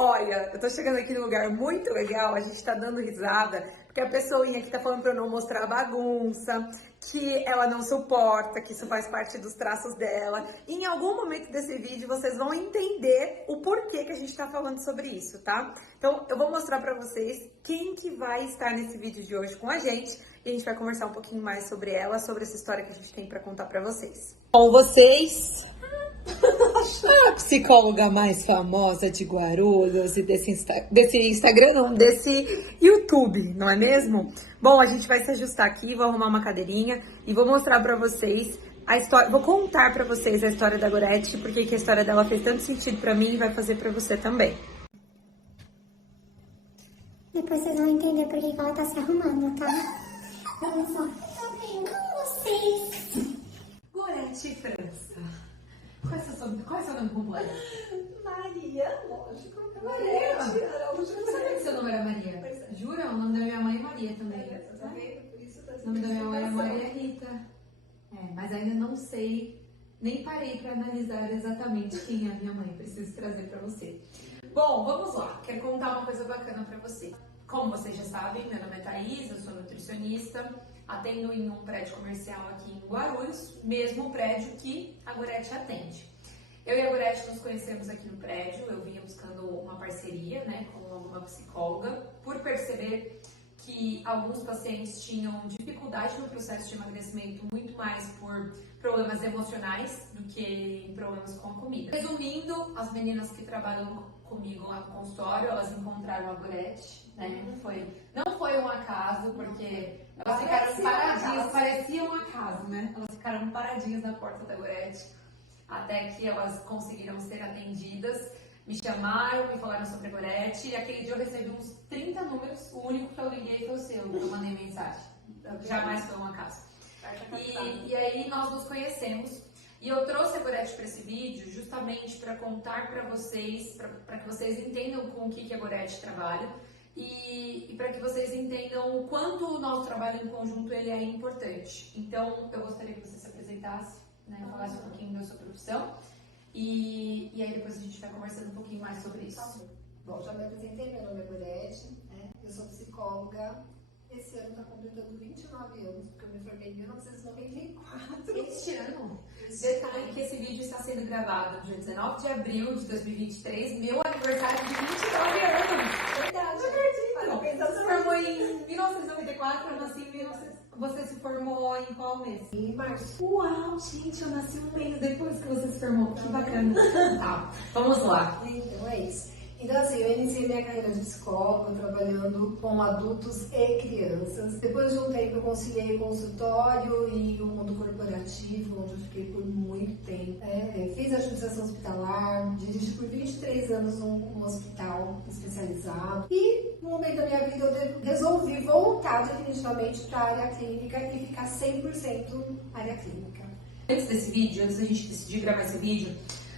Olha, eu tô chegando aqui num lugar muito legal, a gente tá dando risada, porque a pessoinha que tá falando pra eu não mostrar bagunça, que ela não suporta, que isso faz parte dos traços dela. E em algum momento desse vídeo vocês vão entender o porquê que a gente tá falando sobre isso, tá? Então eu vou mostrar pra vocês quem que vai estar nesse vídeo de hoje com a gente. E a gente vai conversar um pouquinho mais sobre ela, sobre essa história que a gente tem pra contar pra vocês. Com vocês, a psicóloga mais famosa de Guarulhos e desse Instagram, não, desse YouTube, não é mesmo? Bom, a gente vai se ajustar aqui, vou arrumar uma cadeirinha e vou mostrar pra vocês a história, vou contar pra vocês a história da Gorete, porque que a história dela fez tanto sentido pra mim e vai fazer pra você também. Depois vocês vão entender por que ela tá se arrumando, tá? Olha só. Tá bem com vocês? Gorete França. Qual é seu nome completo? Maria, lógico. Maria. Gorete Eu Araújo. não sabia que seu nome era Maria. Pois é. Jura? O nome da minha mãe é Maria também. Tá vendo? Por isso tá O nome da minha mãe é Maria Rita. Mas ainda não sei, nem parei pra analisar exatamente quem é a minha mãe. Preciso trazer pra você. Bom, vamos lá. Quero contar uma coisa bacana pra você. Como vocês já sabem, meu nome é Thaís, eu sou nutricionista, atendo em um prédio comercial aqui em Guarulhos, mesmo prédio que a Gorete atende. Eu e a Gorete nos conhecemos aqui no prédio, eu vinha buscando uma parceria, né, com uma psicóloga, por perceber que alguns pacientes tinham dificuldade no processo de emagrecimento muito mais por problemas emocionais do que problemas com a comida. Resumindo, as meninas que trabalham comigo lá no consultório, elas encontraram a Gorete, né? Não foi um acaso, porque elas ficaram paradinhas, parecia um acaso, né? Elas ficaram paradinhas na porta da Gorete, até que elas conseguiram ser atendidas, me chamaram, me falaram sobre a Gorete, e aquele dia eu recebi uns 30 números, o único que eu liguei foi o seu, eu mandei mensagem. Jamais foi um acaso. E aí nós nos conhecemos. E eu trouxe a Gorete para esse vídeo justamente para contar para vocês, para que vocês entendam com o que a Gorete trabalha e para que vocês entendam o quanto o nosso trabalho em conjunto ele é importante. Então, eu gostaria que você se apresentasse, né, falasse um pouquinho da sua profissão e aí depois a gente vai conversando um pouquinho mais sobre isso. Bom, já me apresentei, meu nome é Gorete, né? Eu sou psicóloga. Esse ano está completando 29 anos, porque eu me formei em 1994. Este ano? Detalhe que esse vídeo está sendo gravado no dia 19 de abril de 2023, meu aniversário de 29 anos. Verdade. Não acredito. Parabéns, Você se formou em 1994, eu nasci em 1900. Você se formou em qual mês? Em março. Uau, gente, eu nasci um mês depois que você se formou. Que bacana. Tá, vamos lá. Então é isso. Então assim, eu iniciei minha carreira de psicóloga trabalhando com adultos e crianças. Depois de um tempo eu conciliei o consultório e o mundo corporativo, onde eu fiquei por muito tempo. Fiz administração hospitalar, dirigi por 23 anos um hospital especializado. E no momento da minha vida eu resolvi voltar definitivamente para a área clínica e ficar 100% área clínica. Antes desse vídeo, antes da gente decidir gravar esse vídeo,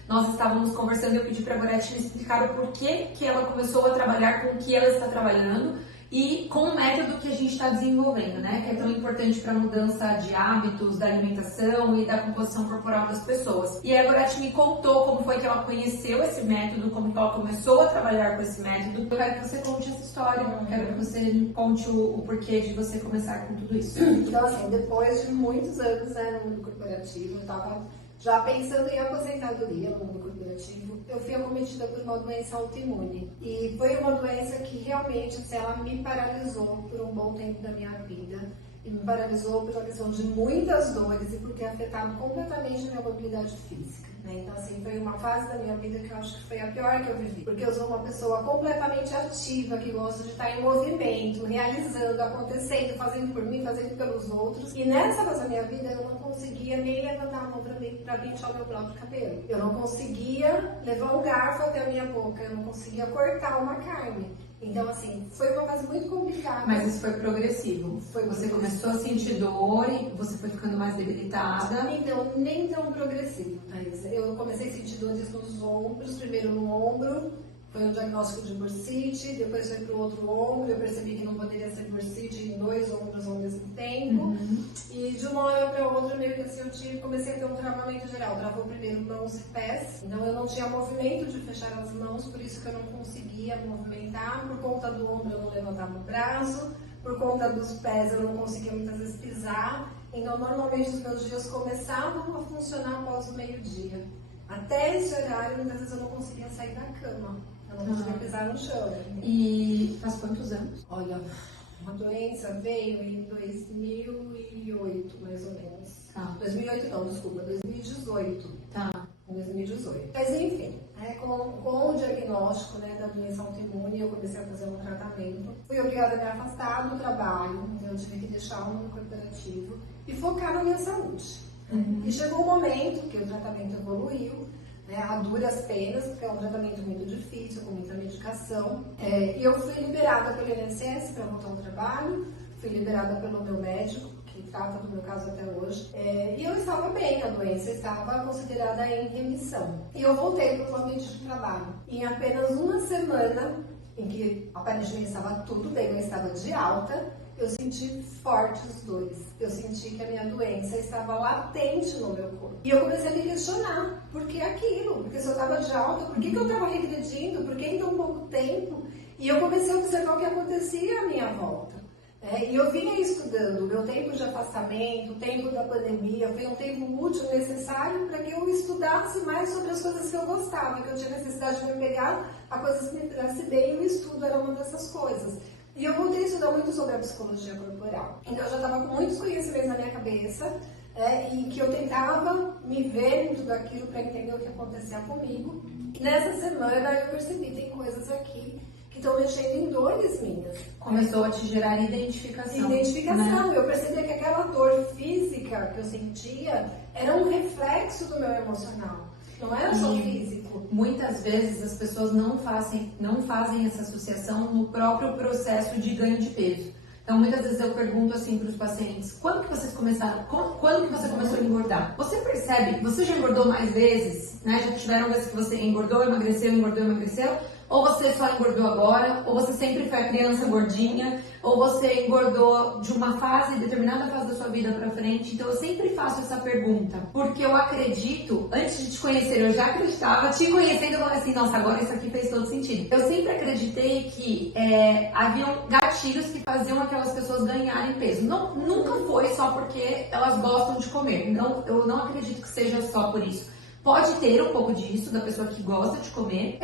nós estávamos conversando e eu pedi para a Gorete me explicar o porquê que ela começou a trabalhar com o que ela está trabalhando e com o método que a gente está desenvolvendo, né? Que é tão importante para a mudança de hábitos, da alimentação e da composição corporal das pessoas. E a Gorete me contou como foi que ela conheceu esse método, como que ela começou a trabalhar com esse método. Eu quero que você conte essa história, quero que você me conte o porquê de você começar com tudo isso. Então assim, depois de muitos anos no mundo corporativo, eu estava já pensando em aposentadoria no mundo corporativo, eu fui acometida por uma doença autoimune. E foi uma doença que realmente assim, ela me paralisou por um bom tempo da minha vida. E me paralisou pela questão de muitas dores e por ter afetado completamente a minha mobilidade física. Então, assim, foi uma fase da minha vida que eu acho que foi a pior que eu vivi. Porque eu sou uma pessoa completamente ativa, que gosta de estar em movimento, realizando, acontecendo, fazendo por mim, fazendo pelos outros. E nessa fase da minha vida, eu não conseguia nem levantar a mão para pentear o meu próprio cabelo. Eu não conseguia levar um garfo até a minha boca, eu não conseguia cortar uma carne. Então, assim, foi uma fase muito complicada. Mas isso foi progressivo? Você começou a sentir dor e você foi ficando mais debilitada? Então, nem tão progressivo, Thaís. Eu comecei a sentir dores nos ombros, primeiro no ombro, foi o diagnóstico de bursite, depois foi para o outro ombro, eu percebi que não poderia ser bursite em 2 ombros ao mesmo tempo. E de uma hora para outra, meio que assim, comecei a ter um travamento geral. Travou primeiro mãos e pés, então eu não tinha movimento de fechar as mãos, por isso que eu não conseguia conseguia movimentar, por conta do ombro eu não levantava o braço, por conta dos pés eu não conseguia muitas vezes pisar. Então, normalmente os meus dias começavam a funcionar após o meio-dia. Até esse horário, muitas vezes eu não conseguia sair da cama, eu não conseguia pisar no chão. E faz quantos anos? Olha, a doença veio em 2008, mais ou menos. Tá. 2008 não, desculpa, 2018. Tá. 2018. Mas enfim, com o diagnóstico, né, da doença autoimune, eu comecei a fazer um tratamento. Fui obrigada a me afastar do trabalho, então eu tive que deixar o mundo corporativo e focar na minha saúde. Uhum. E chegou um momento que o tratamento evoluiu, né, a duras penas, porque é um tratamento muito difícil, com muita medicação. E eu fui liberada pelo INSS para voltar ao trabalho, fui liberada pelo meu médico, que trata do meu caso até hoje. E eu estava bem, a doença estava considerada em remissão. E eu voltei para o ambiente de trabalho. Em apenas uma semana, em que aparentemente estava tudo bem, eu estava de alta, eu senti fortes dores. Eu senti que a minha doença estava latente no meu corpo. E eu comecei a me questionar, por que aquilo? Porque se eu estava de alta, por que eu estava regredindo? Por que em tão pouco tempo? E eu comecei a observar o que acontecia à minha volta. E eu vinha estudando, o meu tempo de afastamento, o tempo da pandemia, foi um tempo útil, necessário para que eu estudasse mais sobre as coisas que eu gostava, que eu tinha necessidade de me pegar a coisas que me tirasse bem, e o estudo era uma dessas coisas. E eu voltei a estudar muito sobre a psicologia corporal. Então eu já estava com muitos conhecimentos na minha cabeça, e que eu tentava me ver em tudo aquilo para entender o que acontecia comigo. E nessa semana eu percebi, tem coisas aqui que estão mexendo em dores minhas. Começou a te gerar identificação. Identificação. Né? Eu percebi que aquela dor física que eu sentia era um reflexo do meu emocional. Não era só físico. Muitas vezes as pessoas não fazem essa associação no próprio processo de ganho de peso. Então, muitas vezes eu pergunto assim para os pacientes, quando que vocês começaram, quando que você começou a engordar? Você percebe, você já engordou mais vezes, né? Já tiveram vezes que você engordou, emagreceu? Ou você só engordou agora, ou você sempre foi a criança gordinha, ou você engordou de uma fase, determinada fase da sua vida pra frente. Então eu sempre faço essa pergunta, porque eu acredito, antes de te conhecer, eu já acreditava, te conhecendo eu falei assim, nossa, agora isso aqui fez todo sentido. Eu sempre acreditei que haviam gatilhos que faziam aquelas pessoas ganharem peso. Nunca foi só porque elas gostam de comer, eu não acredito que seja só por isso. Pode ter um pouco disso, da pessoa que gosta de comer,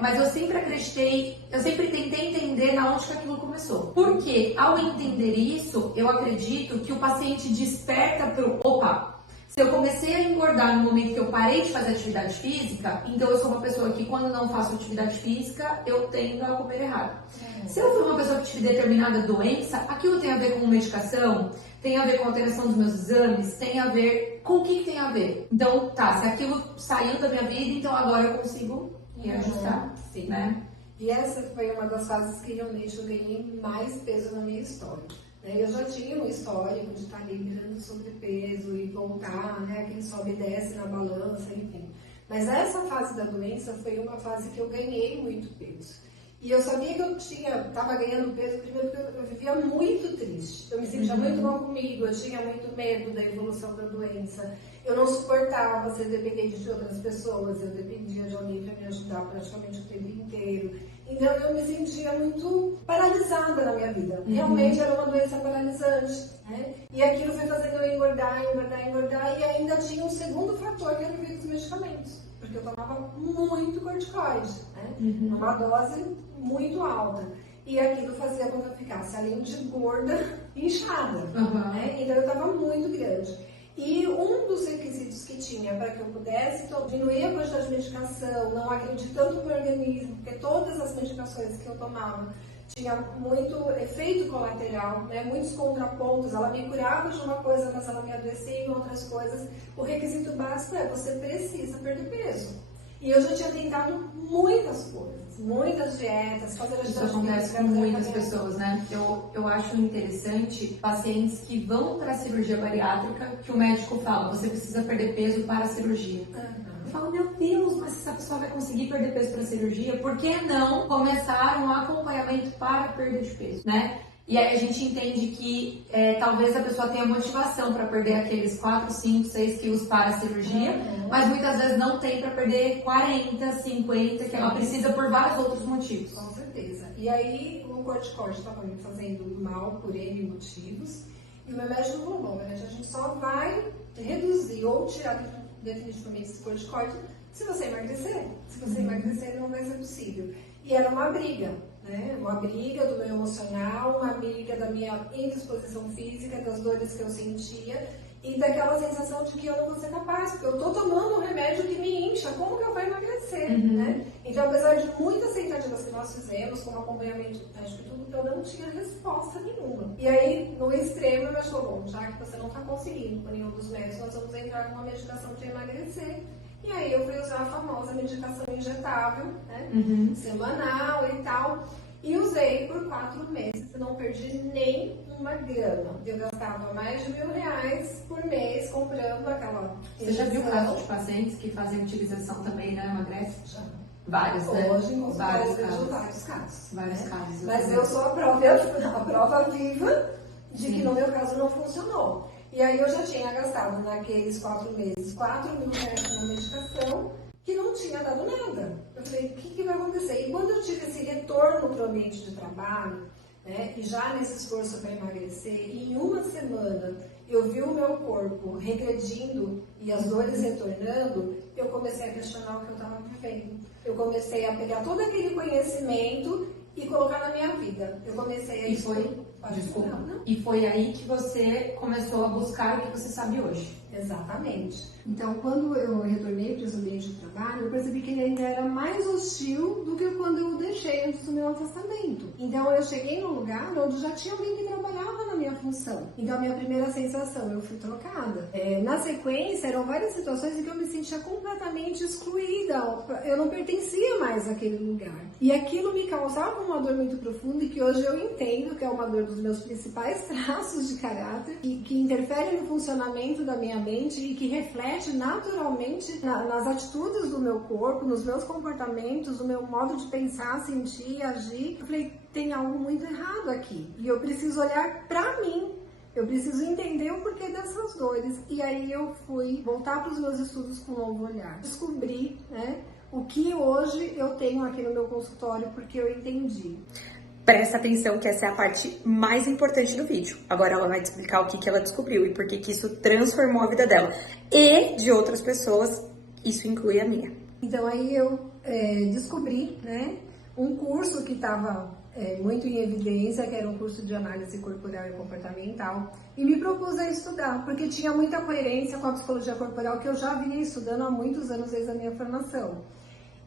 mas eu sempre acreditei, eu sempre tentei entender na onde que aquilo começou. Porque ao entender isso, eu acredito que o paciente desperta pro, opa, se eu comecei a engordar no momento que eu parei de fazer atividade física, então eu sou uma pessoa que quando não faço atividade física, eu tendo a comer errado. Se eu for uma pessoa que tive determinada doença, aquilo tem a ver com medicação, tem a ver com a alteração dos meus exames, tem a ver com o que tem a ver. Então, tá, se aquilo saiu da minha vida, então agora eu consigo me ajustar, Sim. Né? E essa foi uma das fases que realmente eu ganhei mais peso na minha história. Eu já tinha um histórico de estar ali virando sobrepeso e voltar, né, aquele sobe e desce na balança, enfim. Mas essa fase da doença foi uma fase que eu ganhei muito peso. E eu sabia que eu estava ganhando peso, primeiro porque eu vivia muito triste. Eu me sentia muito mal comigo, eu tinha muito medo da evolução da doença. Eu não suportava ser dependente de outras pessoas, eu dependia de alguém para me ajudar praticamente o tempo inteiro. Então eu me sentia muito paralisada na minha vida. Realmente era uma doença paralisante. Né? E aquilo foi fazendo eu engordar, e ainda tinha um segundo fator que era o efeito dos medicamentos. Porque eu tomava muito corticoide, né? Uma dose muito alta. E aquilo fazia com que eu ficasse, além de gorda, inchada. Né? Então eu estava muito grande. E um dos requisitos que tinha para que eu pudesse diminuir a quantidade de medicação, não agredir tanto o meu organismo, porque todas as medicações que eu tomava tinha muito efeito colateral, né? Muitos contrapontos, ela me curava de uma coisa, mas ela me adoecia em outras coisas. O requisito básico é você precisa perder peso. E eu já tinha tentado muitas coisas, muitas dietas, fazer atividade física. Isso acontece com muitas pessoas, né? Eu acho interessante pacientes que vão para a cirurgia bariátrica, que o médico fala, você precisa perder peso para a cirurgia. Eu falo, meu Deus, mas essa pessoa vai conseguir perder peso para a cirurgia, por que não começar um acompanhamento para perda de peso, né? E aí a gente entende que talvez a pessoa tenha motivação para perder aqueles 4, 5, 6 quilos para a cirurgia, mas muitas vezes não tem para perder 40, 50, que ela precisa por vários outros motivos. Com certeza. E aí o corticoide estava me fazendo mal por N motivos. E o meu médico falou, bom, a gente só vai reduzir ou tirar definitivamente esse corticoide se você emagrecer. Se você emagrecer, não vai ser possível. E era uma briga, né? Uma briga do meu emocional, uma briga da minha indisposição física, das dores que eu sentia e daquela sensação de que eu não vou ser capaz, porque eu tô tomando um remédio que me incha, como que eu vou emagrecer, né? Então, apesar de muitas tentativas que nós fizemos, como acompanhamento médico e tudo, eu não tinha resposta nenhuma. E aí, no extremo, eu falei, bom, já que você não está conseguindo com nenhum dos médicos, nós vamos entrar numa medicação para emagrecer. E aí eu fui usar a famosa medicação injetável, né? Semanal e tal. E usei por 4 meses e não perdi nem uma grama. Eu gastava mais de R$1.000 por mês comprando aquela Você já viu casos de pacientes que fazem utilização também, né? Emagrece? Já. Vários, né? Hoje, em vários vários casos. Vários casos. Mas eu sou a prova viva de que no meu caso não funcionou. E aí eu já tinha gastado naqueles 4 meses R$4.000 na medicação que não tinha dado nada. Eu falei, o que vai acontecer? E quando eu tive esse retorno para o ambiente de trabalho, né, e já nesse esforço para emagrecer, em uma semana eu vi o meu corpo regredindo e as dores retornando, eu comecei a questionar o que eu estava vivendo. Eu comecei a pegar todo aquele conhecimento e colocar na minha vida. Eu comecei a E foi aí que você começou a buscar o que você sabe hoje. Exatamente. Então, quando eu retornei para esse ambiente de trabalho, eu percebi que ele ainda era mais hostil do que quando eu o deixei antes do meu afastamento. Então, eu cheguei num lugar onde já tinha alguém que trabalhava na minha função. Então, a minha primeira sensação, eu fui trocada. Na sequência, eram várias situações em que eu me sentia completamente excluída. Eu não pertencia mais àquele lugar. E aquilo me causava uma dor muito profunda e que hoje eu entendo que é uma dor dos meus principais traços de caráter, que interfere no funcionamento da minha mente e que reflete naturalmente nas atitudes do meu corpo, nos meus comportamentos, no meu modo de pensar, sentir, agir. Eu falei, tem algo muito errado aqui e eu preciso olhar pra mim. Eu preciso entender o porquê dessas dores. E aí eu fui voltar para os meus estudos com um novo olhar. Descobri, né, o que hoje eu tenho aqui no meu consultório porque eu entendi. Presta atenção que essa é a parte mais importante do vídeo. Agora ela vai te explicar o que ela descobriu e por que isso transformou a vida dela. E de outras pessoas, isso inclui a minha. Então aí eu descobri, né, um curso que estava muito em evidência, que era um curso de análise corporal e comportamental, e me propus a estudar, porque tinha muita coerência com a psicologia corporal que eu já vinha estudando há muitos anos desde a minha formação.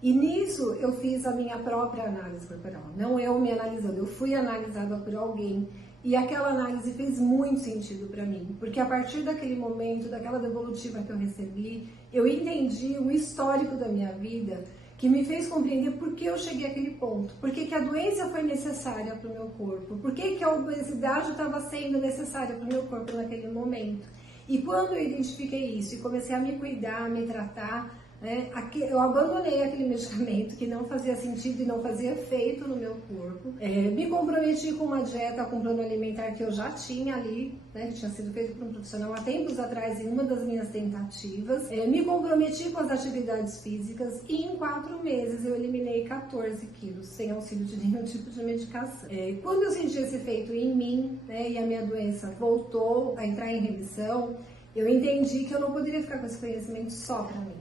E nisso eu fiz a minha própria análise corporal, não eu me analisando, eu fui analisada por alguém e aquela análise fez muito sentido para mim, porque a partir daquele momento, daquela devolutiva que eu recebi, eu entendi o histórico da minha vida que me fez compreender por que eu cheguei àquele ponto, por que a doença foi necessária para o meu corpo, por que a obesidade estava sendo necessária para o meu corpo naquele momento. E quando eu identifiquei isso e comecei a me cuidar, a me tratar, eu abandonei aquele medicamento que não fazia sentido e não fazia efeito no meu corpo. Me comprometi com uma dieta, com um plano alimentar que eu já tinha ali, né, que tinha sido feito por um profissional há tempos atrás em uma das minhas tentativas. Me comprometi com as atividades físicas e em 4 meses eu eliminei 14 quilos, sem auxílio de nenhum tipo de medicação. Quando eu senti esse efeito em mim, né, e a minha doença voltou a entrar em remissão, eu entendi que eu não poderia ficar com esse conhecimento só para mim.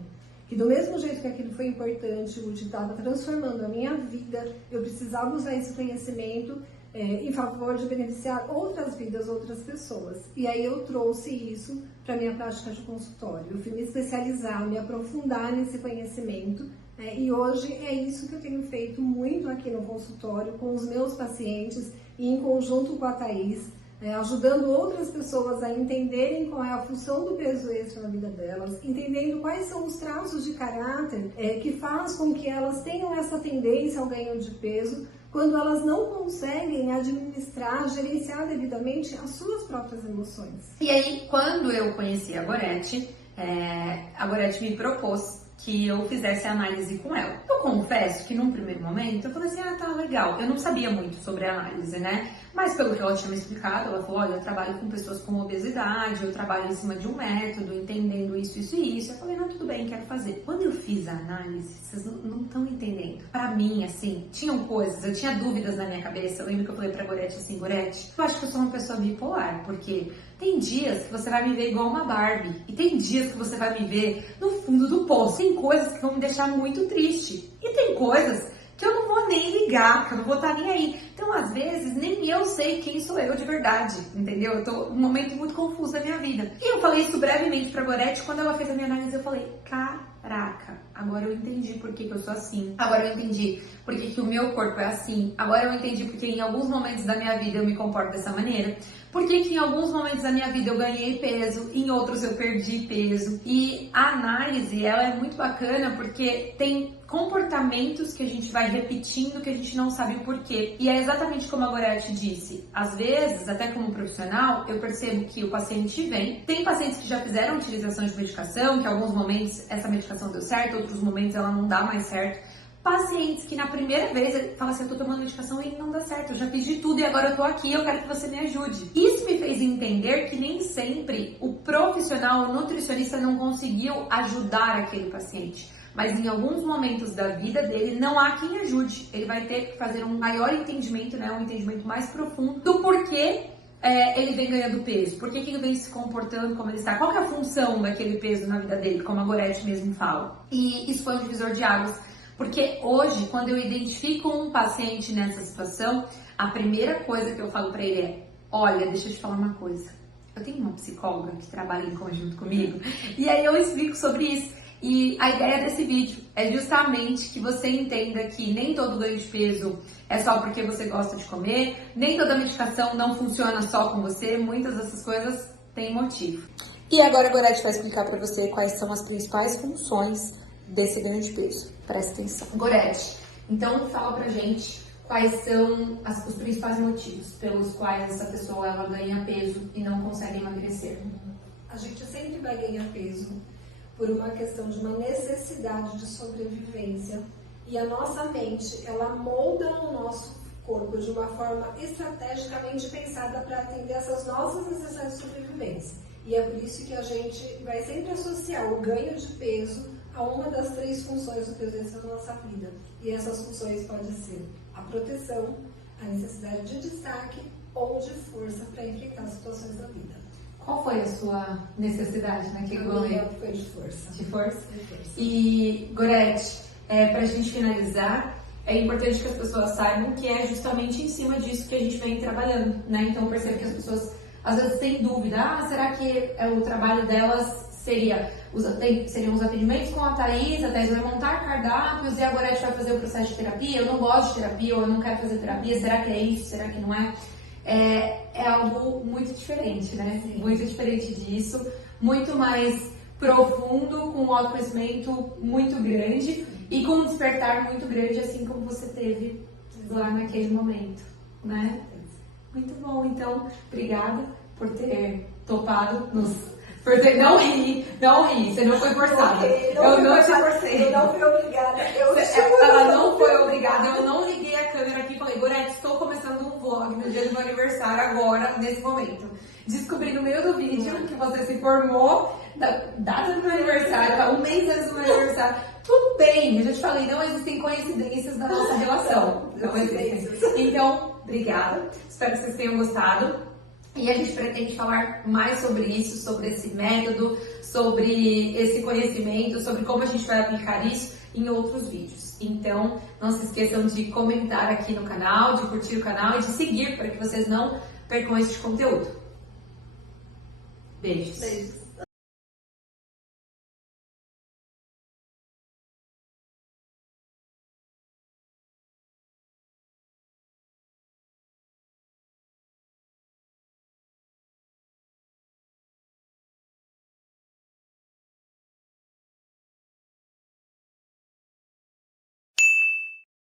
Que do mesmo jeito que aquilo foi importante, o que estava transformando a minha vida, eu precisava usar esse conhecimento em favor de beneficiar outras vidas, outras pessoas. E aí eu trouxe isso para a minha prática de consultório. Eu fui me especializar, me aprofundar nesse conhecimento, e hoje é isso que eu tenho feito muito aqui no consultório, com os meus pacientes e em conjunto com a Thaís, ajudando outras pessoas a entenderem qual é a função do peso extra na vida delas, entendendo quais são os traços de caráter que faz com que elas tenham essa tendência ao ganho de peso, quando elas não conseguem administrar, gerenciar devidamente as suas próprias emoções. E aí, quando eu conheci a Gorete me propôs que eu fizesse a análise com ela. Eu confesso que num primeiro momento eu falei assim, tá legal. legal. Eu não sabia muito sobre análise, né? Mas pelo que ela tinha me explicado, ela falou, olha, eu trabalho com pessoas com obesidade, eu trabalho em cima de um método, entendendo isso, isso e isso. Eu falei, não, tudo bem, quero fazer. Quando eu fiz a análise, vocês não estão entendendo. Pra mim, assim, tinham coisas, eu tinha dúvidas na minha cabeça. Eu lembro que eu falei pra Gorete assim, Gorete, eu acho que eu sou uma pessoa bipolar, porque tem dias que você vai me ver igual uma Barbie, e tem dias que você vai me ver no fundo do poço. Tem coisas que vão me deixar muito triste, e tem coisas que eu não vou nem ligar, que eu não vou estar nem aí. Então, às vezes, nem eu sei quem sou eu de verdade, entendeu? Eu tô num momento muito confuso da minha vida. E eu falei isso brevemente pra Gorete, quando ela fez a minha análise, eu falei, caraca, agora eu entendi por que eu sou assim. Agora eu entendi por que o meu corpo é assim. Agora eu entendi porque em alguns momentos da minha vida eu me comporto dessa maneira. Por que em alguns momentos da minha vida eu ganhei peso, em outros eu perdi peso. E a análise, ela é muito bacana porque tem comportamentos que a gente vai repetindo que a gente não sabe o porquê. E é exatamente como a Gorete disse. Às vezes, até como profissional, eu percebo que o paciente vem. Tem pacientes que já fizeram utilização de medicação, que em alguns momentos essa medicação deu certo, outros momentos ela não dá mais certo. Pacientes que na primeira vez ele fala assim, eu tô tomando medicação e não dá certo, eu já fiz de tudo e agora eu tô aqui, eu quero que você me ajude. Isso me fez entender que nem sempre o profissional, o nutricionista não conseguiu ajudar aquele paciente. Mas em alguns momentos da vida dele não há quem ajude. Ele vai ter que fazer um maior entendimento, né, um entendimento mais profundo do porquê ele vem ganhando peso, por que ele vem se comportando como ele está, qual que é a função daquele peso na vida dele, como a Gorete mesmo fala. E isso foi um divisor de águas. Porque hoje, quando eu identifico um paciente nessa situação, a primeira coisa que eu falo pra ele é, olha, deixa eu te falar uma coisa. Eu tenho uma psicóloga que trabalha em conjunto comigo, e aí eu explico sobre isso. E a ideia desse vídeo é justamente que você entenda que nem todo ganho de peso é só porque você gosta de comer, nem toda medicação não funciona só com você, muitas dessas coisas têm motivo. E agora a Gorete vai explicar pra você quais são as principais funções desse ganho de peso. Presta atenção. Gorete, então fala pra gente quais são os principais motivos pelos quais essa pessoa ela ganha peso e não consegue emagrecer. A gente sempre vai ganhar peso por uma questão de uma necessidade de sobrevivência e a nossa mente, ela molda o nosso corpo de uma forma estrategicamente pensada para atender essas nossas necessidades de sobrevivência. E é por isso que a gente vai sempre associar o ganho de peso a uma das 3 funções do peso da nossa vida. E essas funções podem ser a proteção, a necessidade de destaque ou de força para enfrentar situações da vida. Qual foi a sua necessidade naquele momento? Foi de força. De força? De força. E, Gorete, pra gente finalizar, é importante que as pessoas saibam que é justamente em cima disso que a gente vem trabalhando, né? Então, eu percebo que as pessoas, às vezes, têm dúvida. Será que o trabalho delas seriam os atendimentos com a Thaís vai montar cardápios e agora a gente vai fazer o processo de terapia? Eu não gosto de terapia, ou eu não quero fazer terapia, será que é isso, será que não é? É algo muito diferente, né? Sim. Muito diferente disso, muito mais profundo, com um autoconhecimento muito grande e com um despertar muito grande, assim como você teve lá naquele momento, né? Muito bom, então, obrigada por ter topado por ter, não ri, você não foi forçada. Eu não te forcei. Eu não fui obrigada. Ela não foi obrigada, eu não liguei a câmera aqui e falei, Gorete, estou começando um vlog no dia do meu aniversário agora, nesse momento. Descobri no meio do vídeo que você se formou da data do meu aniversário, 1 mês antes do meu aniversário. Tudo bem, eu já te falei, não existem coincidências da nossa relação. Não existem. Então, obrigada. Espero que vocês tenham gostado. E a gente pretende falar mais sobre isso, sobre esse método, sobre esse conhecimento, sobre como a gente vai aplicar isso em outros vídeos. Então, não se esqueçam de comentar aqui no canal, de curtir o canal e de seguir para que vocês não percam esse conteúdo. Beijos. Beijos.